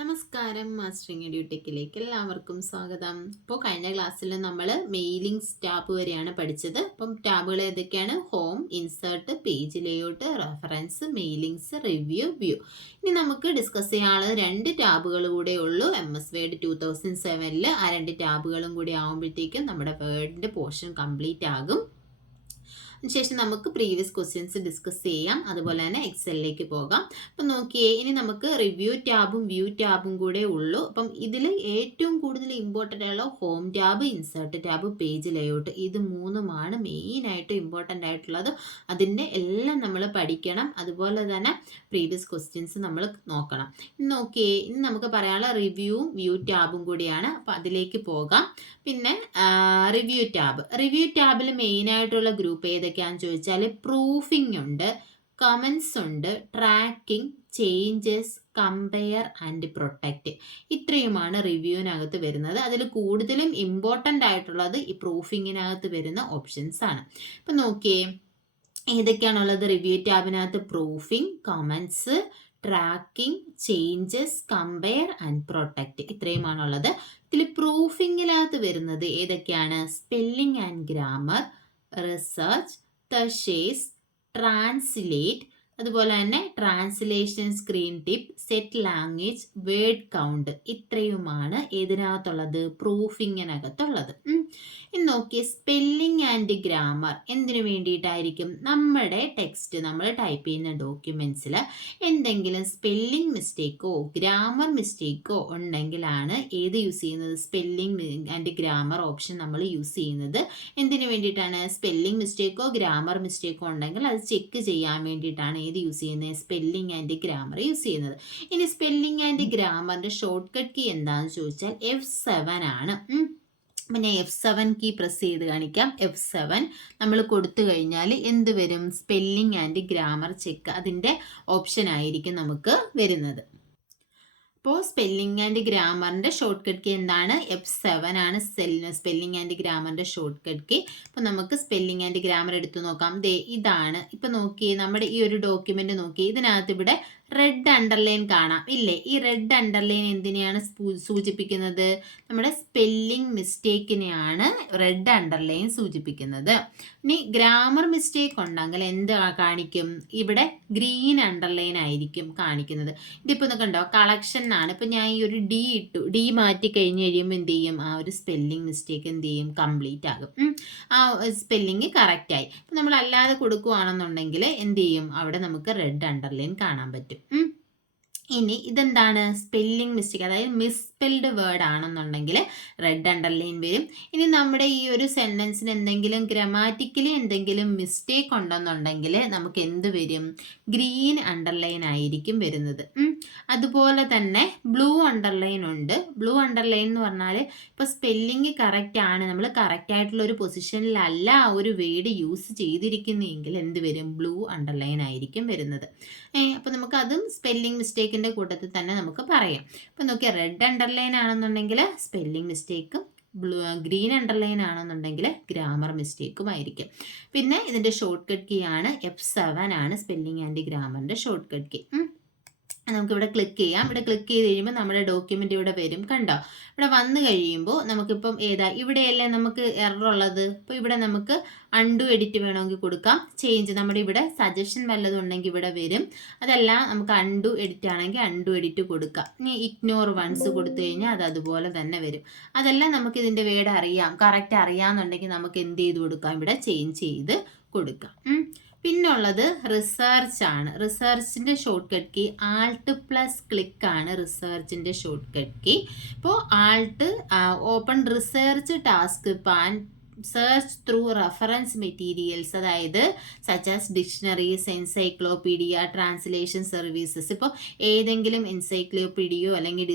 നമസ്കാരം, മാസ്റ്ററിംഗ് എഡ്യൂടെക്കിലേക്ക് എല്ലാവർക്കും സ്വാഗതം. ഇപ്പോൾ കഴിഞ്ഞ ക്ലാസ്സിൽ നമ്മൾ മെയിലിംഗ്സ് ടാബ് വരെയാണ് പഠിച്ചത്. അപ്പം ടാബുകൾ ഏതൊക്കെയാണ്? Home, insert, page layout, reference, mailings, review, view. ഇനി നമുക്ക് ഡിസ്കസ് ചെയ്യാനുള്ളത് 2 ടാബുകൾ കൂടെ ഉള്ളൂ. MS വേർഡ് 2007 ആ 2 ടാബുകളും കൂടി ആകുമ്പോഴത്തേക്കും നമ്മുടെ വേർഡിൻ്റെ പോർഷൻ കംപ്ലീറ്റ് ആകും. അതിനുശേഷം നമുക്ക് പ്രീവിയസ് ക്വസ്റ്റ്യൻസ് ഡിസ്കസ് ചെയ്യാം. അതുപോലെ തന്നെ എക്സലിലേക്ക് പോകാം. അപ്പം നോക്കിയേ, ഇനി നമുക്ക് റിവ്യൂ ടാബും വ്യൂ ടാബും കൂടെ ഉള്ളൂ. അപ്പം ഇതിൽ ഏറ്റവും കൂടുതൽ ഇമ്പോർട്ടൻ്റ് ആയുള്ള home tab, insert tab, page layout, ഇത് മൂന്നുമാണ് മെയിനായിട്ട് ഇമ്പോർട്ടൻ്റ് ആയിട്ടുള്ളത്. അതിൻ്റെ എല്ലാം നമ്മൾ പഠിക്കണം. അതുപോലെ തന്നെ പ്രീവിയസ് ക്വസ്റ്റ്യൻസ് നമ്മൾ നോക്കണം. നോക്കിയേ, ഇനി നമുക്ക് പറയാനുള്ള റിവ്യൂവും വ്യൂ ടാബും കൂടിയാണ്. അപ്പം അതിലേക്ക് പോകാം. പിന്നെ റിവ്യൂ ടാബിൽ മെയിനായിട്ടുള്ള ഗ്രൂപ്പ് ഏതൊക്കെയാണെന്ന് ചോദിച്ചാൽ പ്രൂഫിംഗ് ഉണ്ട്, കമൻസ് ഉണ്ട്, tracking, changes, compare and protect. ഇത്രയുമാണ് റിവ്യൂവിനകത്ത് വരുന്നത്. അതിൽ കൂടുതലും ഇമ്പോർട്ടൻ്റ് ആയിട്ടുള്ളത് ഈ പ്രൂഫിങ്ങിനകത്ത് വരുന്ന ഓപ്ഷൻസ് ആണ്. ഇപ്പം നോക്കിയേ, ഏതൊക്കെയാണുള്ളത് റിവ്യൂ ടാബിനകത്ത്? Proofing, comments, tracking, changes, compare and protect, ഇത്രയുമാണുള്ളത്. ഇതിൽ പ്രൂഫിങ്ങിനകത്ത് വരുന്നത് ഏതൊക്കെയാണ്? Spelling and grammar, research, thesaurus, translate, അതുപോലെ തന്നെ translation, screen tip, set language, word count, ഇത്രയുമാണ് ഇതിനകത്തുള്ളത്, പ്രൂഫിങ്ങിനകത്തുള്ളത്. ഇനി നോക്കിയേ, സ്പെല്ലിംഗ് ആൻഡ് ഗ്രാമർ എന്തിനു വേണ്ടിയിട്ടായിരിക്കും? നമ്മുടെ ടെക്സ്റ്റ് നമ്മൾ ടൈപ്പ് ചെയ്യുന്ന ഡോക്യുമെൻറ്റ്സിൽ എന്തെങ്കിലും സ്പെല്ലിംഗ് മിസ്റ്റേക്കോ ഗ്രാമർ മിസ്റ്റേക്കോ ഉണ്ടെങ്കിലാണ് ഏത് യൂസ് ചെയ്യുന്നത്? സ്പെല്ലിംഗ് ആൻഡ് ഗ്രാമർ ഓപ്ഷൻ നമ്മൾ യൂസ് ചെയ്യുന്നത്. എന്തിനു വേണ്ടിയിട്ടാണ്? സ്പെല്ലിംഗ് മിസ്റ്റേക്കോ ഗ്രാമർ മിസ്റ്റേക്കോ ഉണ്ടെങ്കിൽ അത് ചെക്ക് ചെയ്യാൻ വേണ്ടിയിട്ടാണ് ഏത് യൂസ് ചെയ്യുന്നത്? സ്പെല്ലിംഗ് ആൻഡ് ഗ്രാമർ യൂസ് ചെയ്യുന്നത്. ഇനി സ്പെല്ലിംഗ് ആൻഡ് ഗ്രാമറിൻ്റെ ഷോർട്ട് കട്ട് കീ എന്താണെന്ന് ചോദിച്ചാൽ F7 ആണ്. അപ്പം ഞാൻ F7 കീ പ്രസ് ചെയ്ത് കാണിക്കാം. F7 നമ്മൾ കൊടുത്തു കഴിഞ്ഞാൽ എന്ത് വരും? സ്പെല്ലിംഗ് ആൻഡ് ഗ്രാമർ ചെക്ക്, അതിൻ്റെ ഓപ്ഷൻ ആയിരിക്കും നമുക്ക് വരുന്നത്. അപ്പോൾ സ്പെല്ലിംഗ് ആൻഡ് ഗ്രാമറിൻ്റെ ഷോർട്ട് കട്ട് കീ എന്താണ്? F7 ആണ് സ്പെല്ലിംഗ് ആൻഡ് ഗ്രാമറിൻ്റെ ഷോർട്ട് കട്ട് കീ. അപ്പോൾ നമുക്ക് സ്പെല്ലിംഗ് ആൻഡ് ഗ്രാമർ എടുത്തു നോക്കാം. ഇതാണ്. ഇപ്പം നോക്കി, നമ്മുടെ ഈ ഒരു ഡോക്യുമെൻ്റ് നോക്കി, ഇതിനകത്ത് ഇവിടെ റെഡ് അണ്ടർലൈൻ കാണാം ഇല്ലേ? ഈ റെഡ് അണ്ടർലൈൻ എന്തിനെയാണ് സൂചിപ്പിക്കുന്നത്? നമ്മുടെ സ്പെല്ലിംഗ് മിസ്റ്റേക്കിനെയാണ് റെഡ് അണ്ടർലൈൻ സൂചിപ്പിക്കുന്നത്. ഇനി ഗ്രാമർ മിസ്റ്റേക്ക് ഉണ്ടെങ്കിൽ എന്ത് കാണിക്കും? ഇവിടെ ഗ്രീൻ അണ്ടർലൈൻ ആയിരിക്കും കാണിക്കുന്നത്. ഇതിപ്പോൾ ഒന്ന് കണ്ടോ, കളക്ഷൻ ആണ്. ഇപ്പം ഞാൻ ഈ ഒരു ഡി ഇട്ടു, ഡി മാറ്റി കഴിഞ്ഞ് കഴിയുമ്പോൾ എന്ത് ചെയ്യും? ആ ഒരു സ്പെല്ലിംഗ് മിസ്റ്റേക്ക് എന്ത് ചെയ്യും? കംപ്ലീറ്റ് ആകും. ആ സ്പെല്ലിങ് കറക്റ്റായി. ഇപ്പം നമ്മൾ അല്ലാതെ കൊടുക്കുകയാണെന്നുണ്ടെങ്കിൽ എന്ത് ചെയ്യും? അവിടെ നമുക്ക് റെഡ് അണ്ടർലൈൻ കാണാൻ പറ്റും. ഇനി ഇതെന്താണ്? സ്പെല്ലിംഗ് മിസ്റ്റേക്ക്, അതായത് മിസ്പെൽഡ് വേർഡ് ആണെന്നുണ്ടെങ്കിൽ റെഡ് അണ്ടർലൈൻ വരും. ഇനി നമ്മുടെ ഈ ഒരു സെൻറ്റൻസിന് എന്തെങ്കിലും ഗ്രാമാറ്റിക്കലി എന്തെങ്കിലും മിസ്റ്റേക്ക് ഉണ്ടെന്നുണ്ടെങ്കിൽ നമുക്ക് എന്ത് വരും? ഗ്രീൻ അണ്ടർലൈൻ ആയിരിക്കും വരുന്നത്. അതുപോലെ തന്നെ ബ്ലൂ അണ്ടർലൈൻ ഉണ്ട്. ബ്ലൂ അണ്ടർലൈൻ എന്ന് പറഞ്ഞാൽ ഇപ്പോൾ സ്പെല്ലിംഗ് കറക്റ്റ് ആണ്, നമ്മൾ കറക്റ്റ് ആയിട്ടുള്ള ഒരു പൊസിഷനിലല്ല ആ ഒരു വേർഡ് യൂസ് ചെയ്തിരിക്കുന്നതെങ്കിൽ എന്ത് വരും? ബ്ലൂ അണ്ടർലൈൻ ആയിരിക്കും വരുന്നത്. അപ്പോൾ നമുക്ക് അതും സ്പെല്ലിംഗ് മിസ്റ്റേക്കിൻ്റെ കൂട്ടത്തിൽ തന്നെ നമുക്ക് പറയാം. അപ്പോൾ നോക്കിയാൽ റെഡ് അണ്ടർലൈൻ ആണെന്നുണ്ടെങ്കിൽ സ്പെല്ലിംഗ് മിസ്റ്റേക്കും, ഗ്രീൻ അണ്ടർലൈൻ ആണെന്നുണ്ടെങ്കിൽ ഗ്രാമർ മിസ്റ്റേക്കും ആയിരിക്കും. പിന്നെ ഇതിൻ്റെ ഷോർട്ട് കട്ട് കീ ആണ് F7 ആണ് സ്പെല്ലിംഗ് ആൻഡ് ഗ്രാമറിൻ്റെ ഷോർട്ട് കട്ട് കീ. നമുക്കിവിടെ ക്ലിക്ക് ചെയ്യാം. ഇവിടെ ക്ലിക്ക് ചെയ്ത് കഴിയുമ്പോൾ നമ്മുടെ ഡോക്യുമെൻ്റ് ഇവിടെ വരും. കണ്ടോ? ഇവിടെ വന്നു കഴിയുമ്പോൾ നമുക്കിപ്പം ഇവിടെയല്ലേ നമുക്ക് എറർ ഉള്ളത്. അപ്പോൾ ഇവിടെ നമുക്ക് അൺഡു എഡിറ്റ് വേണമെങ്കിൽ കൊടുക്കാം. ചേഞ്ച്, നമ്മുടെ ഇവിടെ സജഷൻ വല്ലതും ഉണ്ടെങ്കിൽ ഇവിടെ വരും. അതല്ല നമുക്ക് അൺഡു എഡിറ്റ് ആണെങ്കിൽ അൺഡു എഡിറ്റ് കൊടുക്കാം. ഇനി ഇഗ്നോർ വൺസ് കൊടുത്തു കഴിഞ്ഞാൽ അത് അതുപോലെ തന്നെ വരും. അതെല്ലാം നമുക്ക് ഇതിൻ്റെ വേർഡ് അറിയാം, കറക്റ്റ് അറിയാമെന്നുണ്ടെങ്കിൽ നമുക്ക് എന്ത് ചെയ്ത് കൊടുക്കാം? ഇവിടെ ചേഞ്ച് ചെയ്ത് കൊടുക്കാം. പിന്നുള്ളത് റിസർച്ച് ആണ്. റിസർച്ചിൻ്റെ ഷോർട്ട് കട്ട് കീ Alt+ക്ലിക്ക് ആണ് റിസർച്ചിൻ്റെ ഷോർട്ട് കട്ട് കീ. ഇപ്പോൾ alt open research task pane search through reference materials, അതായത് such as dictionaries, encyclopedia, translation services. ഇപ്പോൾ ഏതെങ്കിലും എൻസൈക്ലോപീഡിയോ അല്ലെങ്കിൽ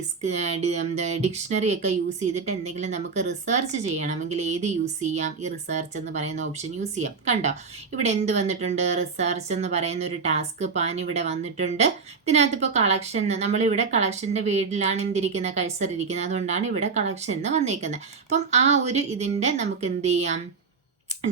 ഡിക്ഷണറി ഒക്കെ യൂസ് ചെയ്തിട്ട് എന്തെങ്കിലും നമുക്ക് റിസർച്ച് ചെയ്യണമെങ്കിൽ ഏത് യൂസ് ചെയ്യാം? ഈ റിസർച്ച് എന്ന് പറയുന്ന ഓപ്ഷൻ യൂസ് ചെയ്യാം. കണ്ടോ? ഇവിടെ എന്ത് വന്നിട്ടുണ്ട്? റിസർച്ച് എന്ന് പറയുന്ന ഒരു ടാസ്ക് പാൻ ഇവിടെ വന്നിട്ടുണ്ട്. ഇതിനകത്ത് ഇപ്പോൾ കളക്ഷൻ, നമ്മളിവിടെ കളക്ഷൻ്റെ വേർഡിലാണ് എന്തിരിക്കുന്നത്? കഴ്സർ ഇരിക്കുന്നത്. അതുകൊണ്ടാണ് ഇവിടെ കളക്ഷൻ എന്ന് വന്നേക്കുന്നത്. അപ്പം ആ ഒരു ഇതിൻ്റെ നമുക്ക് എന്ത് ചെയ്യാം?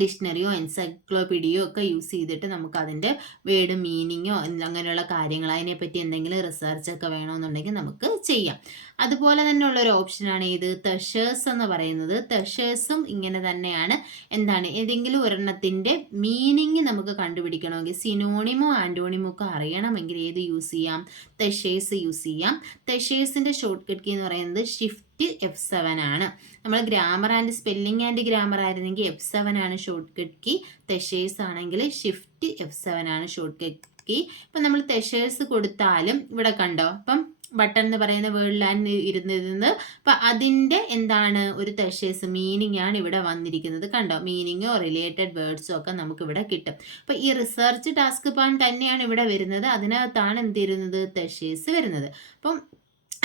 ഡിക്ഷണറിയോ എൻസൈക്ലോപീഡിയോ ഒക്കെ യൂസ് ചെയ്തിട്ട് നമുക്ക് അതിൻ്റെ വേർഡ് മീനിങ്ങോ അങ്ങനെയുള്ള കാര്യങ്ങൾ അതിനെപ്പറ്റി എന്തെങ്കിലും റിസർച്ചൊക്കെ വേണമെന്നുണ്ടെങ്കിൽ നമുക്ക് ചെയ്യാം. അതുപോലെ തന്നെ ഉള്ളൊരു ഓപ്ഷനാണ് ഇത് തെഷേഴ്സ് എന്ന് പറയുന്നത്. തെഷേഴ്സും ഇങ്ങനെ തന്നെയാണ്. എന്താണ്, ഏതെങ്കിലും ഒരെണ്ണത്തിൻ്റെ മീനിങ് നമുക്ക് കണ്ടുപിടിക്കണമെങ്കിൽ സിനോണിമോ ആൻറ്റോണിമോ ഒക്കെ അറിയണമെങ്കിൽ ഏത് യൂസ് ചെയ്യാം? തെഷേഴ്സ് യൂസ് ചെയ്യാം. തെഷേഴ്സിൻ്റെ ഷോർട്ട് കട്ട് കീ എന്ന് പറയുന്നത് ഷിഫ്റ്റ് F7 ആണ്. നമ്മൾ grammar and spelling and grammar ആയിരുന്നെങ്കിൽ F7 ആണ് ഷോർട്ട് കട്ട് കീ. തെഷേഴ്സ് ആണെങ്കിൽ ഷിഫ്റ്റ് F7 ആണ് ഷോർട്ട് കട്ട് കീ. ഇപ്പം നമ്മൾ തെഷേഴ്സ് കൊടുത്താലും ഇവിടെ കണ്ടോ, അപ്പം ബട്ടൺ എന്ന് പറയുന്ന വേർഡിലാണ് ഇരുന്നിരുന്നത്. അപ്പം അതിൻ്റെ എന്താണ് ഒരു തെഷേഴ്സ് മീനിങ് ആണ് ഇവിടെ വന്നിരിക്കുന്നത്. കണ്ടോ, മീനിങ്ങോ റിലേറ്റഡ് വേർഡ്സോ ഒക്കെ നമുക്ക് ഇവിടെ കിട്ടും. അപ്പം ഈ റിസർച്ച് ടാസ്ക് പാൻ തന്നെയാണ് ഇവിടെ വരുന്നത്. അതിനകത്താണ് എന്തിരുന്നത്, തെഷേഴ്സ് വരുന്നത്. അപ്പം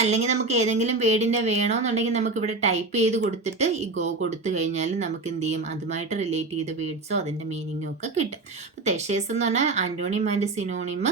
അല്ലെങ്കിൽ നമുക്ക് ഏതെങ്കിലും വേർഡിൻ്റെ വേണമെന്നുണ്ടെങ്കിൽ നമുക്ക് ഇവിടെ ടൈപ്പ് ചെയ്ത് കൊടുത്തിട്ട് ഈ ഗോ കൊടുത്തു കഴിഞ്ഞാൽ നമുക്ക് എന്ത് ചെയ്യും, അതുമായിട്ട് റിലേറ്റ് ചെയ്ത വേർഡ്സോ അതിൻ്റെ മീനിങ്ങോ ഒക്കെ കിട്ടും. അപ്പോൾ തെഷേഴ്സ് എന്ന് പറഞ്ഞാൽ ആൻറ്റോണിം ആൻഡ് സിനോണിം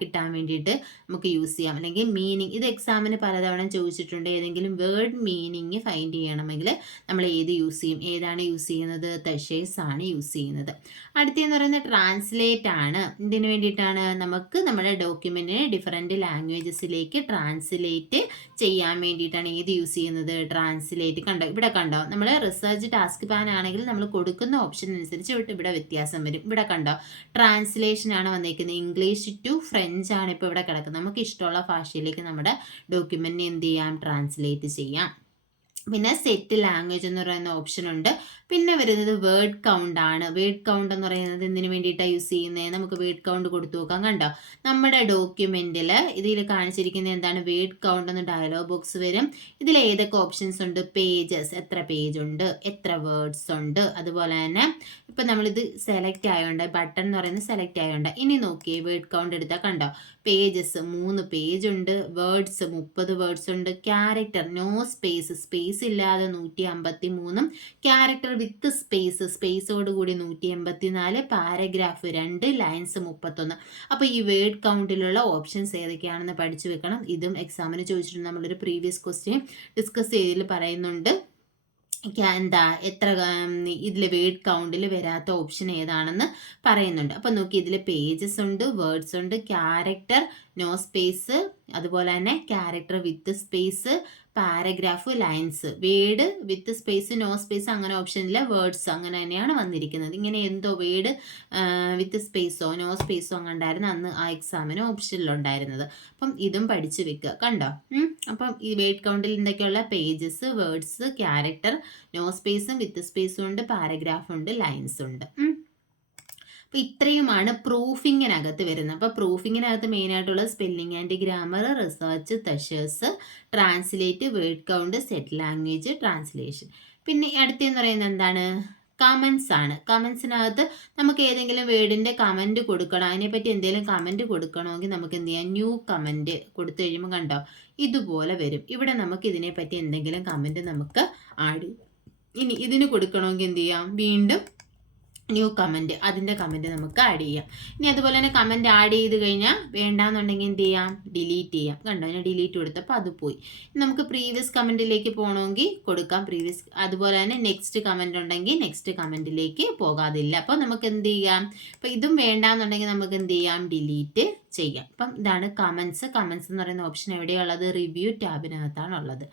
കിട്ടാൻ വേണ്ടിയിട്ട് നമുക്ക് യൂസ് ചെയ്യാം. അല്ലെങ്കിൽ മീനിങ്, ഇത് എക്സാമിന് പലതവണ ചോദിച്ചിട്ടുണ്ട്. ഏതെങ്കിലും വേർഡ് മീനിങ് ഫൈൻഡ് ചെയ്യണമെങ്കിൽ നമ്മൾ ഏത് യൂസ് ചെയ്യും? ഏതാണ് യൂസ് ചെയ്യുന്നത്? തെഷേഴ്സ് ആണ് യൂസ് ചെയ്യുന്നത്. അടുത്തെന്ന് പറയുന്നത് ട്രാൻസ്ലേറ്റ് ആണ്. ഇതിന് വേണ്ടിയിട്ടാണ് നമുക്ക് നമ്മുടെ ഡോക്യുമെൻറ്റിനെ ഡിഫറെൻറ്റ് ലാംഗ്വേജസിലേക്ക് ട്രാൻസ്ലേറ്റ് ചെയ്യാൻ വേണ്ടിയിട്ടാണ് ഏത് യൂസ് ചെയ്യുന്നത്? ട്രാൻസ്ലേറ്റ്. കണ്ടോ, ഇവിടെ കണ്ടോ, നമ്മൾ റിസർച്ച് ടാസ്ക് പാൻ ആണെങ്കിൽ നമ്മൾ കൊടുക്കുന്ന ഓപ്ഷൻ അനുസരിച്ച് ഇവിടെ വ്യത്യാസം വരും. ഇവിടെ കണ്ടോ, ട്രാൻസ്ലേഷൻ ആണ് വന്നിരിക്കുന്നത്. ഇംഗ്ലീഷ് ടു ഫ്രഞ്ച് ആണ് ഇപ്പോൾ ഇവിടെ കിടക്കുന്നത്. നമുക്ക് ഇഷ്ടമുള്ള ഭാഷയിലേക്ക് നമ്മുടെ ഡോക്യുമെൻറ്റിനെ എന്ത് ചെയ്യാം, ട്രാൻസ്ലേറ്റ് ചെയ്യാം. പിന്നെ സെറ്റ് ലാംഗ്വേജ് എന്ന് പറയുന്ന ഓപ്ഷൻ ഉണ്ട്. പിന്നെ വരുന്നത് വേർഡ് കൗണ്ട് ആണ്. വേർഡ് കൗണ്ട് എന്ന് പറയുന്നത് എന്തിനു വേണ്ടിയിട്ടാണ് യൂസ് ചെയ്യുന്നത്? നമുക്ക് വേർഡ് കൗണ്ട് കൊടുത്തു നോക്കാം. കണ്ടോ, നമ്മുടെ ഡോക്യുമെൻറ്റിൽ ഇതിൽ കാണിച്ചിരിക്കുന്നത് എന്താണ്? വേർഡ് കൗണ്ട് എന്ന ഡയലോഗ് ബോക്സ് വരും. ഇതിൽ ഏതൊക്കെ ഓപ്ഷൻസ് ഉണ്ട്? പേജസ്, എത്ര പേജ് ഉണ്ട്, എത്ര വേർഡ്സ് ഉണ്ട്. അതുപോലെ തന്നെ ഇപ്പം നമ്മളിത് സെലക്ട് ആയതുകൊണ്ട്, ബട്ടൺ എന്ന് പറയുന്നത് സെലക്ട് ആയതുകൊണ്ട്, ഇനി നോക്കിയേ വേർഡ് കൗണ്ട് എടുത്താൽ കണ്ടോ, പേജസ് 3 പേജ് ഉണ്ട്, വേർഡ്സ് 30 വേർഡ്സ് ഉണ്ട്, ക്യാരക്ടർ നോ സ്പേസ്, സ്പേസ് ഇല്ലാതെ 153, ക്യാരക്ടർ വിത്ത് സ്പേസ്, സ്പേസോട് കൂടി 184, പാരഗ്രാഫ് 2, ലൈൻസ് 31. അപ്പോൾ ഈ വേർഡ് കൗണ്ടിലുള്ള ഓപ്ഷൻസ് ഏതൊക്കെയാണെന്ന് പഠിച്ചു വെക്കണം. ഇതും എക്സാമിന് ചോദിച്ചിട്ടുണ്ട്. നമ്മളൊരു പ്രീവിയസ് ക്വസ്റ്റ്യൻ ഡിസ്കസ് ചെയ്തതിൽ പറയുന്നുണ്ട് എന്താ എത്ര ഇതിൽ വേർഡ് കൗണ്ടിൽ വരാത്ത ഓപ്ഷൻ ഏതാണെന്ന് പറയുന്നുണ്ട്. അപ്പം നോക്കി, ഇതിൽ പേജസ് ഉണ്ട്, വേർഡ്സ് ഉണ്ട്, ക്യാരക്ടർ നോ സ്പേസ്, അതുപോലെ തന്നെ character with space, paragraph, lines. Word with space no space അങ്ങനെ ഓപ്ഷനില്ല, വേർഡ്സ് അങ്ങനെ തന്നെയാണ് വന്നിരിക്കുന്നത്. ഇങ്ങനെ എന്തോ വേർഡ് വിത്ത് സ്പേസോ നോ സ്പേസോ അങ്ങണ്ടായിരുന്നു അന്ന് ആ എക്സാമിന് ഓപ്ഷനിലുണ്ടായിരുന്നത്. അപ്പം ഇതും പഠിച്ചു വെക്കുക. കണ്ടോ, അപ്പം ഈ വേർഡ് കൗണ്ടിൽ എന്തൊക്കെയുള്ള പേജസ്, വേർഡ്സ്, ക്യാരക്ടർ നോ സ്പേസും വിത്ത് സ്പേസും ഉണ്ട്, പാരഗ്രാഫ് ഉണ്ട്, ലൈൻസ് ഉണ്ട്. അപ്പോൾ ഇത്രയുമാണ് പ്രൂഫിങ്ങിനകത്ത് വരുന്നത്. അപ്പോൾ പ്രൂഫിങ്ങിനകത്ത് മെയിനായിട്ടുള്ളത് spelling and grammar, research, തെഷേഴ്സ്, translate, word count, set language, translation. പിന്നെ അടുത്തെന്ന് പറയുന്നത് എന്താണ്? കമൻസ് ആണ്. കമൻസിനകത്ത് നമുക്ക് ഏതെങ്കിലും വേർഡിൻ്റെ കമൻറ്റ് കൊടുക്കണം, അതിനെപ്പറ്റി എന്തെങ്കിലും കമൻറ്റ് കൊടുക്കണമെങ്കിൽ നമുക്ക് എന്ത് ചെയ്യാം? ന്യൂ കമൻറ്റ് കൊടുത്തു കഴിയുമ്പോൾ കണ്ടോ ഇതുപോലെ വരും. ഇവിടെ നമുക്ക് ഇതിനെപ്പറ്റി എന്തെങ്കിലും കമൻറ്റ് നമുക്ക് ആഡ്, ഇനി ഇതിന് കൊടുക്കണമെങ്കിൽ എന്ത് ചെയ്യാം? വീണ്ടും ന്യൂ കമൻറ്റ്, അതിൻ്റെ കമൻറ്റ് നമുക്ക് ആഡ് ചെയ്യാം. ഇനി അതുപോലെ തന്നെ കമൻറ്റ് ആഡ് ചെയ്ത് കഴിഞ്ഞാൽ വേണ്ടാന്നുണ്ടെങ്കിൽ എന്ത് ചെയ്യാം? ഡിലീറ്റ് ചെയ്യാം. കണ്ടോ, ഞാൻ ഡിലീറ്റ് കൊടുത്തപ്പോൾ അത് പോയി. നമുക്ക് പ്രീവിയസ് കമൻറ്റിലേക്ക് പോകണമെങ്കിൽ കൊടുക്കാം പ്രീവിയസ്. അതുപോലെ തന്നെ നെക്സ്റ്റ് കമൻറ്റ് ഉണ്ടെങ്കിൽ നെക്സ്റ്റ് കമൻറ്റിലേക്ക് പോകാതില്ല. അപ്പോൾ നമുക്ക് എന്ത് ചെയ്യാം? അപ്പോൾ ഇതും വേണ്ടാന്നുണ്ടെങ്കിൽ നമുക്ക് എന്ത് ചെയ്യാം? ഡിലീറ്റ് ചെയ്യാം. അപ്പം ഇതാണ് കമൻസ്. കമൻസ് എന്ന് പറയുന്ന ഓപ്ഷൻ എവിടെയുള്ളത്? റിവ്യൂ ടാബിനകത്താണ് ഉള്ളത്.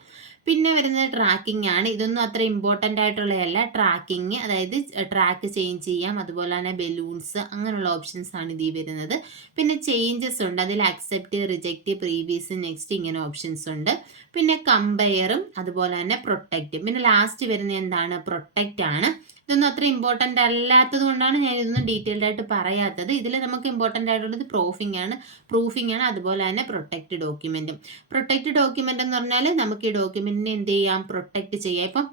പിന്നെ വരുന്നത് ട്രാക്കിംഗ് ആണ്. ഇതൊന്നും അത്ര ഇമ്പോർട്ടൻ്റ് ആയിട്ടുള്ളതല്ല. ട്രാക്കിംഗ്, അതായത് ട്രാക്ക് ചേഞ്ച് ചെയ്യാം. അതുപോലെ തന്നെ ബലൂൺസ് അങ്ങനെയുള്ള ഓപ്ഷൻസ് ആണ് ഇതിൽ വരുന്നത്. പിന്നെ ചേഞ്ചസ് ഉണ്ട്, അതിൽ അക്സെപ്റ്റ്, റിജക്റ്റ്, പ്രീവിയസ്, നെക്സ്റ്റ് ഇങ്ങനെ ഓപ്ഷൻസ് ഉണ്ട്. പിന്നെ കമ്പയറും അതുപോലെ തന്നെ പ്രൊട്ടക്റ്റും. പിന്നെ ലാസ്റ്റ് വരുന്നത് എന്താണ്? പ്രൊട്ടക്റ്റ് ആണ്. ഇതൊന്നും അത്ര ഇമ്പോർട്ടൻ്റ് അല്ലാത്തത് കൊണ്ടാണ് ഞാൻ ഇതൊന്നും ഡീറ്റെയിൽഡ് ആയിട്ട് പറയാത്തത്. ഇതിൽ നമുക്ക് ഇമ്പോർട്ടൻ്റ് ആയിട്ടുള്ളത് പ്രൂഫിംഗ് ആണ്, അതുപോലെ തന്നെ പ്രൊട്ടക്റ്റ് ഡോക്യുമെൻറ്റും. പ്രൊട്ടക്റ്റ് ഡോക്യുമെൻ്റ് എന്ന് പറഞ്ഞാൽ നമുക്ക് ഈ ഡോക്യുമെൻറ്റിനെ എന്ത് ചെയ്യാം? പ്രൊട്ടക്റ്റ് ചെയ്യാം. ഇപ്പം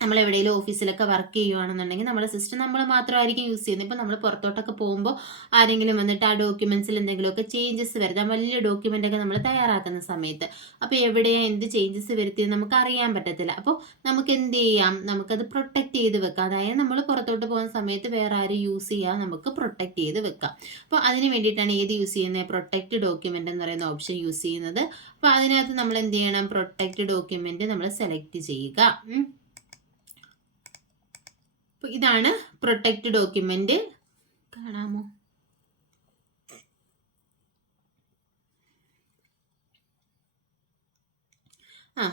നമ്മൾ എവിടെയെങ്കിലും ഓഫീസിലൊക്കെ വർക്ക് ചെയ്യുകയാണെന്നുണ്ടെങ്കിൽ നമ്മുടെ സിസ്റ്റം നമ്മൾ മാത്രമായിരിക്കും യൂസ് ചെയ്യുന്നത്. ഇപ്പോൾ നമ്മൾ പുറത്തോട്ടൊക്കെ പോകുമ്പോൾ ആരെങ്കിലും വന്നിട്ട് ആ ഡോക്യുമെൻറ്റ്സിൽ എന്തെങ്കിലുമൊക്കെ ചേഞ്ചസ് വരുത്താം, വലിയ ഡോക്യുമെൻ്റൊക്കെ നമ്മൾ തയ്യാറാക്കുന്ന സമയത്ത്. അപ്പോൾ എവിടെയാണ് എന്ത് ചേഞ്ചസ് വരുത്തിയെന്ന് നമുക്ക് അറിയാൻ പറ്റത്തില്ല. അപ്പോൾ നമുക്ക് എന്ത് ചെയ്യാം? നമുക്കത് പ്രൊട്ടക്റ്റ് ചെയ്ത് വെക്കാം. അതായത് നമ്മൾ പുറത്തോട്ട് പോകുന്ന സമയത്ത് വേറെ ആരും യൂസ് ചെയ്യാൻ നമുക്ക് പ്രൊട്ടക്റ്റ് ചെയ്ത് വെക്കാം. അപ്പോൾ അതിന് വേണ്ടിയിട്ടാണ് ഏത് യൂസ് ചെയ്യുന്നത്? പ്രൊട്ടക്റ്റ് ഡോക്യുമെൻ്റ് എന്ന് പറയുന്ന ഓപ്ഷൻ യൂസ് ചെയ്യുന്നത്. അപ്പോൾ അതിനകത്ത് നമ്മൾ എന്ത് ചെയ്യണം? പ്രൊട്ടക്റ്റ് ഡോക്യുമെൻ്റ് നമ്മൾ സെലക്ട് ചെയ്യുക. അപ്പോൾ ഇതാണ് പ്രൊട്ടക്റ്റ് ഡോക്യുമെന്റ്. കാണാമോ?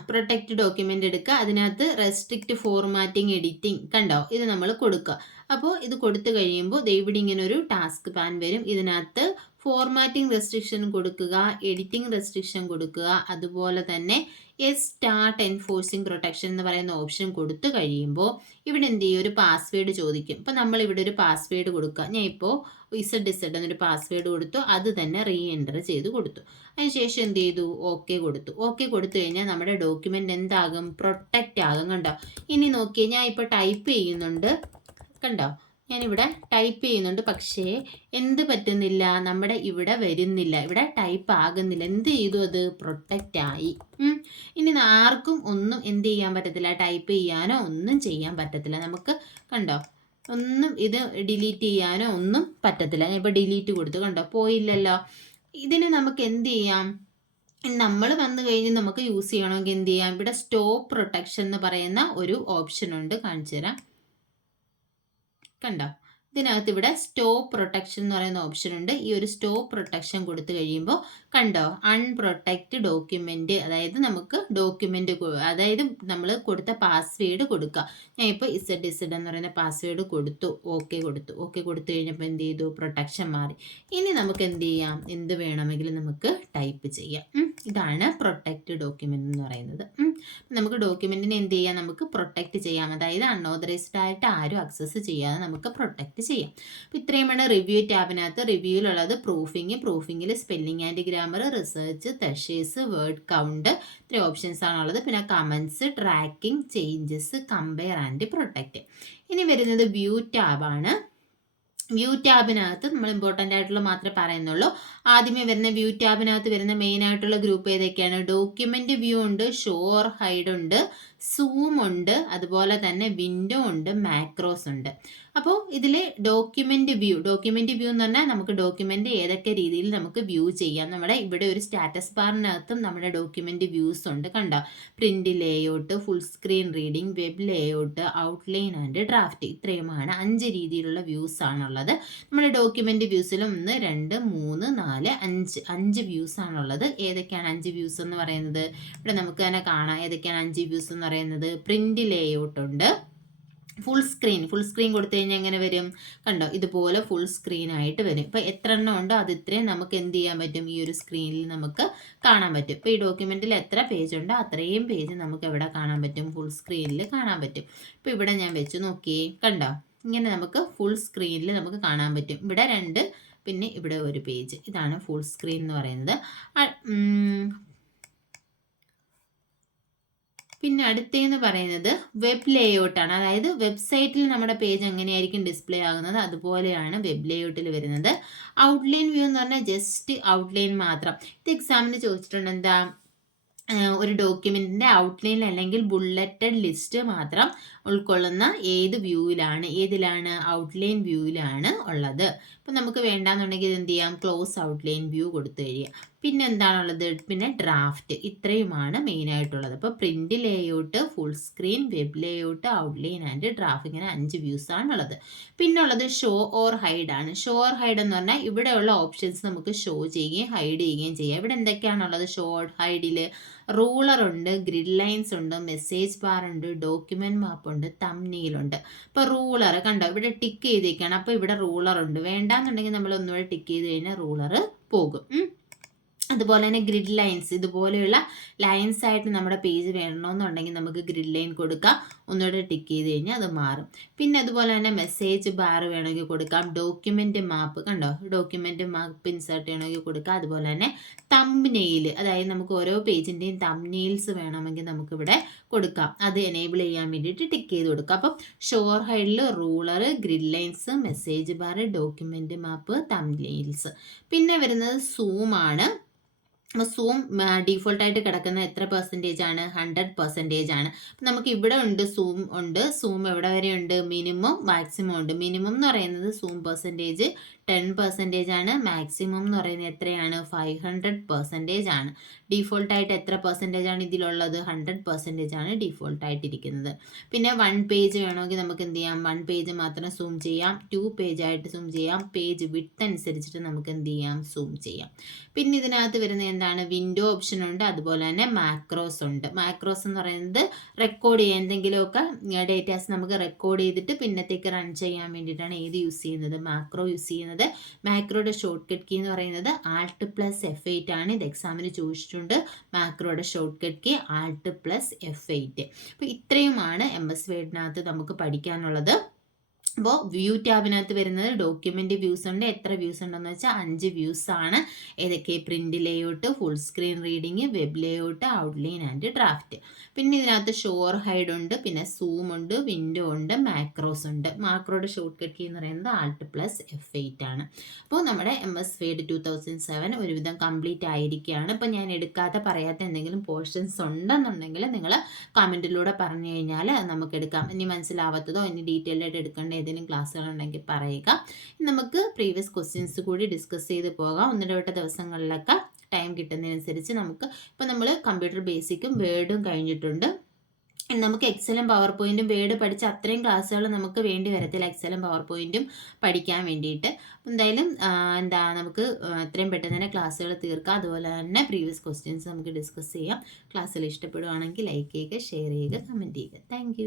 പ്രൊട്ടക്റ്റ് ഡോക്യുമെന്റ് എടുക്കുക. അതിനകത്ത് റെസ്ട്രിക്റ്റ് ഫോർമാറ്റിംഗ് എഡിറ്റിംഗ് കണ്ടോ, ഇത് നമ്മൾ കൊടുക്കുക. അപ്പോൾ ഇത് കൊടുത്തു കഴിയുമ്പോൾ ഇവിടെ ഇങ്ങനെ ഒരു ടാസ്ക് പാൻ വരും. ഇതിനകത്ത് ഫോർമാറ്റിംഗ് റെസ്ട്രിക്ഷൻ കൊടുക്കുക, എഡിറ്റിംഗ് റെസ്ട്രിക്ഷൻ കൊടുക്കുക, അതുപോലെ തന്നെ സ്റ്റാർട്ട് എൻഫോഴ്സിംഗ് പ്രൊട്ടക്ഷൻ എന്ന് പറയുന്ന ഓപ്ഷൻ കൊടുത്തു കഴിയുമ്പോൾ ഇവിടെ എന്ത് ചെയ്യും, ഒരു പാസ്വേഡ് ചോദിക്കും. അപ്പോൾ നമ്മൾ ഇവിടെ ഒരു പാസ്വേഡ് കൊടുക്കുക. ഞാൻ ഇപ്പോൾ ഇസഡ് എന്നൊരു പാസ്വേഡ് കൊടുത്തു, അത് തന്നെ റീ എൻ്റർ ചെയ്ത് കൊടുത്തു. അതിനുശേഷം എന്ത് ചെയ്തു, ഓക്കെ കൊടുത്തു. ഓക്കെ കൊടുത്തു കഴിഞ്ഞാൽ നമ്മുടെ ഡോക്യുമെൻ്റ് എന്താകും, പ്രൊട്ടക്റ്റ് ആകും. കണ്ടോ, ഇനി നോക്കിയേ, ഞാൻ ഇപ്പോൾ ടൈപ്പ് ചെയ്യുന്നുണ്ട്. കണ്ടോ, ഞാനിവിടെ ടൈപ്പ് ചെയ്യുന്നുണ്ട്, പക്ഷേ എന്ത് പറ്റുന്നില്ല, നമ്മുടെ ഇവിടെ വരുന്നില്ല, ഇവിടെ ടൈപ്പ് ആകുന്നില്ല. എന്ത് ചെയ്തു, അത് പ്രൊട്ടക്റ്റ് ആയി. ഇനി ആർക്കും ഒന്നും എന്ത് ചെയ്യാൻ പറ്റത്തില്ല, ടൈപ്പ് ചെയ്യാനോ ഒന്നും ചെയ്യാൻ പറ്റത്തില്ല. നമുക്ക് കണ്ടോ, ഒന്നും ഇത് ഡിലീറ്റ് ചെയ്യാനോ ഒന്നും പറ്റത്തില്ല. ഞാൻ ഇപ്പോൾ ഡിലീറ്റ് കൊടുത്തു, കണ്ടോ, പോയില്ലല്ലോ. ഇതിന് നമുക്ക് എന്ത് ചെയ്യാം, നമ്മൾ വന്നു കഴിഞ്ഞ് നമുക്ക് യൂസ് ചെയ്യണമെങ്കിൽ എന്ത് ചെയ്യാം, ഇവിടെ സ്റ്റോപ്പ് പ്രൊട്ടക്ഷൻ എന്ന് പറയുന്ന ഒരു ഓപ്ഷൻ ഉണ്ട്, കാണിച്ചു തരാം. കണ്ടോ, ഇതിനകത്ത് ഇവിടെ സ്റ്റോപ്പ് പ്രൊട്ടക്ഷൻ എന്ന് പറയുന്ന ഓപ്ഷൻ ഉണ്ട്. ഈ ഒരു സ്റ്റോപ്പ് പ്രൊട്ടക്ഷൻ കൊടുത്തു കഴിയുമ്പോൾ കണ്ടോ, അൺപ്രൊട്ടക്റ്റ് ഡോക്യുമെന്റ്, അതായത് നമുക്ക് ഡോക്യുമെന്റ്, അതായത് നമ്മൾ കൊടുത്ത പാസ്വേഡ് കൊടുക്കുക. ഞാൻ ഇപ്പോൾ ഇസഡ് എന്ന് പറയുന്ന പാസ്വേഡ് കൊടുത്തു, ഓക്കെ കൊടുത്തു. ഓക്കെ കൊടുത്തു കഴിഞ്ഞപ്പോൾ എന്ത് ചെയ്തു, പ്രൊട്ടക്ഷൻ മാറി. ഇനി നമുക്ക് എന്ത് ചെയ്യാം, എന്ത് വേണമെങ്കിലും നമുക്ക് ടൈപ്പ് ചെയ്യാം. ഇതാണ് പ്രൊട്ടക്റ്റ് ഡോക്യുമെന്റ് എന്ന് പറയുന്നത്. നമുക്ക് ഡോക്യുമെന്റിനെ എന്ത് ചെയ്യാം, നമുക്ക് പ്രൊട്ടക്റ്റ് ചെയ്യാം. അതായത് അൺഓതറൈസ്ഡ് ആയിട്ട് ആരും ആക്സസ് ചെയ്യാതെ നമുക്ക് പ്രൊട്ടക്റ്റ് ചെയ്യാം. അപ്പോൾ ഇത്രയുമാണ് റിവ്യൂ ടാബിനകത്ത്. റിവ്യൂവിലുള്ളത് പ്രൂഫിങ്ങിൽ spelling and grammar, research, thesaurus, word count, ഇത്രയും ഓപ്ഷൻസ് ആണുള്ളത്. പിന്നെ comments, tracking, changes, compare and protect. ഇനി വരുന്നത് വ്യൂ ടാബാണ്. വ്യൂ ടാബിനകത്ത് നമ്മൾ ഇമ്പോർട്ടൻ്റ് ആയിട്ടുള്ള മാത്രമേ പറയുന്നുള്ളൂ. ആദ്യമേ വരുന്ന വ്യൂ ടാബിനകത്ത് വരുന്ന മെയിൻ ആയിട്ടുള്ള ഗ്രൂപ്പ് ഏതൊക്കെയാണ്, ഡോക്യുമെന്റ് വ്യൂ ഉണ്ട്, ഷോ ഓർ ഹൈഡ് ഉണ്ട്, സൂം ഉണ്ട്, അതുപോലെ തന്നെ വിൻഡോ ഉണ്ട്, മാക്രോസ് ഉണ്ട്. അപ്പോൾ ഇതിൽ ഡോക്യുമെന്റ് വ്യൂ എന്ന് പറഞ്ഞാൽ നമുക്ക് ഡോക്യുമെന്റ് ഏതൊക്കെ രീതിയിൽ നമുക്ക് വ്യൂ ചെയ്യാം. നമ്മുടെ ഇവിടെ ഒരു സ്റ്റാറ്റസ് ബാറിനകത്തും നമ്മുടെ ഡോക്യുമെന്റ് വ്യൂസ് ഉണ്ട്. കണ്ടോ, print layout, full screen reading, web layout, outline and draft, ഇത്രയുമാണ് 5 രീതിയിലുള്ള വ്യൂസ് ആണുള്ളത്. നമ്മുടെ ഡോക്യുമെന്റ് വ്യൂസിലും 1 2 3 4 5 വ്യൂസ് ആണുള്ളത്. ഏതൊക്കെയാണ് 5 വ്യൂസ് എന്ന് പറയുന്നത്, ഇവിടെ നമുക്ക് തന്നെ കാണാം. ഏതൊക്കെയാണ് 5 വ്യൂസ് എന്ന് പറയുന്നത്, പ്രിന്റ് ലേഔട്ട് ഉണ്ട്, ഫുൾ സ്ക്രീൻ കൊടുത്തു കഴിഞ്ഞാൽ എങ്ങനെ വരും, കണ്ടോ, ഇതുപോലെ ഫുൾ സ്ക്രീൻ ആയിട്ട് വരും. ഇപ്പോൾ എത്ര എണ്ണം ഉണ്ടോ അത് ഇത്രയും നമുക്ക് എന്ത് ചെയ്യാൻ പറ്റും, ഈ ഒരു സ്ക്രീനിൽ നമുക്ക് കാണാൻ പറ്റും. ഇപ്പോൾ ഈ ഡോക്യുമെൻറ്റിൽ എത്ര പേജ് ഉണ്ടോ അത്രയും പേജ് നമുക്ക് എവിടെ കാണാൻ പറ്റും, ഫുൾ സ്ക്രീനിൽ കാണാൻ പറ്റും. ഇപ്പോൾ ഇവിടെ ഞാൻ വെച്ച് നോക്കിയേ, കണ്ടോ, ഇങ്ങനെ നമുക്ക് ഫുൾ സ്ക്രീനിൽ നമുക്ക് കാണാൻ പറ്റും. ഇവിടെ 2, പിന്നെ ഇവിടെ ഒരു പേജ്. ഇതാണ് ഫുൾ സ്ക്രീൻ എന്ന് പറയുന്നത്. പിന്നെ അടുത്തേന്ന് പറയുന്നത് വെബ് ലേഔട്ടാണ്. അതായത് വെബ്സൈറ്റിൽ നമ്മുടെ പേജ് എങ്ങനെയായിരിക്കും ഡിസ്പ്ലേ ആകുന്നത് അതുപോലെയാണ് വെബ് ലേഔട്ടിൽ വരുന്നത്. ഔട്ട്ലൈൻ വ്യൂ എന്ന് പറഞ്ഞാൽ ജസ്റ്റ് ഔട്ട്ലൈൻ മാത്രം. ഇത് എക്സാമിന് ചോദിച്ചിട്ടുണ്ട്. എന്താ, ഒരു ഡോക്യുമെൻറ്റിൻ്റെ ഔട്ട്ലൈൻ അല്ലെങ്കിൽ ബുള്ളറ്റഡ് ലിസ്റ്റ് മാത്രം ഉൾക്കൊള്ളുന്ന ഏതിലാണ് ഔട്ട്ലൈൻ വ്യൂവിലാണ് ഉള്ളത്. അപ്പം നമുക്ക് വേണ്ടാന്നുണ്ടെങ്കിൽ എന്ത് ചെയ്യാം, ക്ലോസ് ഔട്ട്ലൈൻ വ്യൂ കൊടുത്തു കഴിയുക. പിന്നെ എന്താണുള്ളത്, പിന്നെ ഡ്രാഫ്റ്റ്. ഇത്രയുമാണ് മെയിനായിട്ടുള്ളത്. അപ്പോൾ print layout, full screen, web layout, outline and draft, ഇങ്ങനെ 5 വ്യൂസ് ആണുള്ളത്. പിന്നെ ഉള്ളത് ഷോ ഓർ ഹൈഡ് ആണ്. ഷോ ഓർ ഹൈഡ് എന്ന് പറഞ്ഞാൽ ഇവിടെയുള്ള ഓപ്ഷൻസ് നമുക്ക് ഷോ ചെയ്യുകയും ഹൈഡ് ചെയ്യുകയും ചെയ്യാം. ഇവിടെ എന്തൊക്കെയാണുള്ളത്, ഷോ ഓർ ഹൈഡിൽ റൂളർ ഉണ്ട്, ഗ്രിഡ് ലൈൻസ് ഉണ്ട്, മെസ്സേജ് ബാർ ഉണ്ട്, ഡോക്യുമെന്റ് മാപ്പ് ഉണ്ട്, തംബ്നെയിൽ ഉണ്ട്. ഇപ്പോൾ റൂളർ കണ്ടോ, ഇവിടെ ടിക്ക് ചെയ്തേക്കാണ്. അപ്പോൾ ഇവിടെ റൂളർ ഉണ്ട്. വേണ്ടാന്നുണ്ടെങ്കിൽ നമ്മൾ ഒന്നുകൂടെ ടിക്ക് ചെയ്ത് കഴിഞ്ഞാൽ റൂളർ പോകും. അതുപോലെ തന്നെ ഗ്രിഡ് ലൈൻസ്, ഇതുപോലെയുള്ള ലൈൻസ് ആയിട്ട് നമ്മുടെ പേജ് വേണമെന്നുണ്ടെങ്കിൽ നമുക്ക് ഗ്രിഡ് ലൈൻ കൊടുക്കാം. ഒന്നുകൂടെ ടിക്ക് ചെയ്ത് കഴിഞ്ഞാൽ അത് മാറും. പിന്നെ അതുപോലെ തന്നെ മെസ്സേജ് ബാർ വേണമെങ്കിൽ കൊടുക്കാം. ഡോക്യുമെന്റ് മാപ്പ് കണ്ടോ, ഡോക്യുമെന്റ് മാപ്പ് ഇൻസേർട്ട് ചെയ്യണമെങ്കിൽ കൊടുക്കാം. അതുപോലെ തന്നെ തംബ്നെയിൽ, അതായത് നമുക്ക് ഓരോ പേജിൻ്റെയും തംബ്നെയിൽസ് വേണമെങ്കിൽ നമുക്കിവിടെ കൊടുക്കാം. അത് എനേബിൾ ചെയ്യാൻ വേണ്ടിയിട്ട് ടിക്ക് ചെയ്ത് കൊടുക്കാം. അപ്പം ഷോർ ഹൈഡിൽ ruler, grid lines, message bar, document map, thumbnails. പിന്നെ വരുന്നത് സൂം ആണ്. അപ്പോൾ സൂം ഡീഫോൾട്ടായിട്ട് കിടക്കുന്ന എത്ര പെർസെൻറ്റേജ് ആണ്? 100% ആണ്. നമുക്ക് ഇവിടെ ഉണ്ട് സൂം ഉണ്ട്. സൂം എവിടെ വരെ ഉണ്ട്? മിനിമം മാക്സിമം ഉണ്ട്. മിനിമം എന്ന് പറയുന്നത് സൂം പെർസെൻറ്റേജ് 10% ആണ്. മാക്സിമം എന്ന് പറയുന്നത് എത്രയാണ്? 500% ആണ്. ഡീഫോൾട്ടായിട്ട് എത്ര പെർസെൻറ്റേജ് ആണ് ഇതിലുള്ളത്? 100% ആണ് ഡീഫോൾട്ടായിട്ടിരിക്കുന്നത്. പിന്നെ 1 പേജ് വേണമെങ്കിൽ നമുക്ക് എന്ത് ചെയ്യാം? 1 പേജ് മാത്രം സൂം ചെയ്യാം. 2 പേജ് ആയിട്ട് സൂം ചെയ്യാം. പേജ് വിഡ്ത്ത് അനുസരിച്ചിട്ട് നമുക്ക് എന്ത് ചെയ്യാം? സൂം ചെയ്യാം. പിന്നെ ഇതിനകത്ത് വരുന്ന എന്താണ്? വിൻഡോ ഓപ്ഷൻ ഉണ്ട്. അതുപോലെ തന്നെ മാക്രോസ് ഉണ്ട്. മാക്രോസ് എന്ന് പറയുന്നത് റെക്കോർഡ് ചെയ്യാൻ എന്തെങ്കിലുമൊക്കെ ഡേറ്റാസ് നമുക്ക് റെക്കോർഡ് ചെയ്തിട്ട് പിന്നത്തേക്ക് റൺ ചെയ്യാൻ വേണ്ടിയിട്ടാണ് ഏത് യൂസ് ചെയ്യുന്നത്? മാക്രോ യൂസ് ചെയ്യുന്നത്. മാക്രോയുടെ ഷോർട്ട് കട്ട് കീ എന്ന് പറയുന്നത് Alt+F8 ആണ്. ഇത് എക്സാമിന് ചോദിച്ചിട്ടുണ്ട്. മാക്രോയുടെ ഷോർട്ട് കട്ട് കീ Alt+F8. അപ്പോൾ ഇത്രയുമാണ് MS വേർഡിനകത്ത് നമുക്ക് പഠിക്കാനുള്ളത്. അപ്പോൾ വ്യൂ ടാബിനകത്ത് വരുന്നത് ഡോക്യുമെൻ്റ് വ്യൂസ് ഉണ്ട്. എത്ര വ്യൂസ് ഉണ്ടെന്ന് വെച്ചാൽ 5 വ്യൂസ് ആണ്. ഏതൊക്കെ? Print layout, full screen reading, web layout, outline and draft. പിന്നെ ഇതിനകത്ത് ഷോർ ഹൈഡ് ഉണ്ട്, പിന്നെ സൂം ഉണ്ട്, വിൻഡോ ഉണ്ട്, മാക്രോസ് ഉണ്ട്. മാക്രോയുടെ ഷോർട്ട് കട്ട് കീ എന്ന് പറയുന്നത് Alt+F8 ആണ്. അപ്പോൾ നമ്മുടെ MS വേർഡ് 2007 ഒരുവിധം കംപ്ലീറ്റ് ആയിരിക്കുകയാണ്. ഇപ്പോൾ ഞാൻ പറയാത്ത എന്തെങ്കിലും പോർഷൻസ് ഉണ്ടെന്നുണ്ടെങ്കിൽ നിങ്ങൾ കമൻറ്റിലൂടെ പറഞ്ഞു കഴിഞ്ഞാൽ നമുക്ക് എടുക്കാം. ഇനി മനസ്സിലാവാത്തതോ ഇനി ഡീറ്റെയിൽഡ് ആയിട്ട് എടുക്കേണ്ട ഏതെങ്കിലും ക്ലാസ്സുകളുണ്ടെങ്കിൽ പറയുക. നമുക്ക് പ്രീവിയസ് ക്വസ്റ്റ്യൻസ് കൂടി ഡിസ്കസ് ചെയ്ത് പോകാം. 1-2 ദിവസങ്ങളിലൊക്കെ ടൈം കിട്ടുന്നതനുസരിച്ച് നമുക്ക് ഇപ്പോൾ നമ്മൾ കമ്പ്യൂട്ടർ ബേസിക്കും വേർഡും കഴിഞ്ഞിട്ടുണ്ട്. നമുക്ക് എക്സലും പവർ പോയിന്റും വേർഡ് പഠിച്ച അത്രയും ക്ലാസ്സുകൾ നമുക്ക് വേണ്ടി വരത്തില്ല എക്സലും പവർ പോയിന്റും പഠിക്കാൻ വേണ്ടിയിട്ട്. എന്തായാലും നമുക്ക് എത്രയും പെട്ടെന്ന് തന്നെ ക്ലാസ്സുകൾ തീർക്കാം. അതുപോലെ തന്നെ പ്രീവിയസ് ക്വസ്റ്റ്യൻസ് നമുക്ക് ഡിസ്കസ് ചെയ്യാം. ക്ലാസ്സിൽ ഇഷ്ടപ്പെടുവാണെങ്കിൽ ലൈക്ക് ചെയ്യുക, ഷെയർ ചെയ്യുക, കമൻറ്റ് ചെയ്യുക. താങ്ക്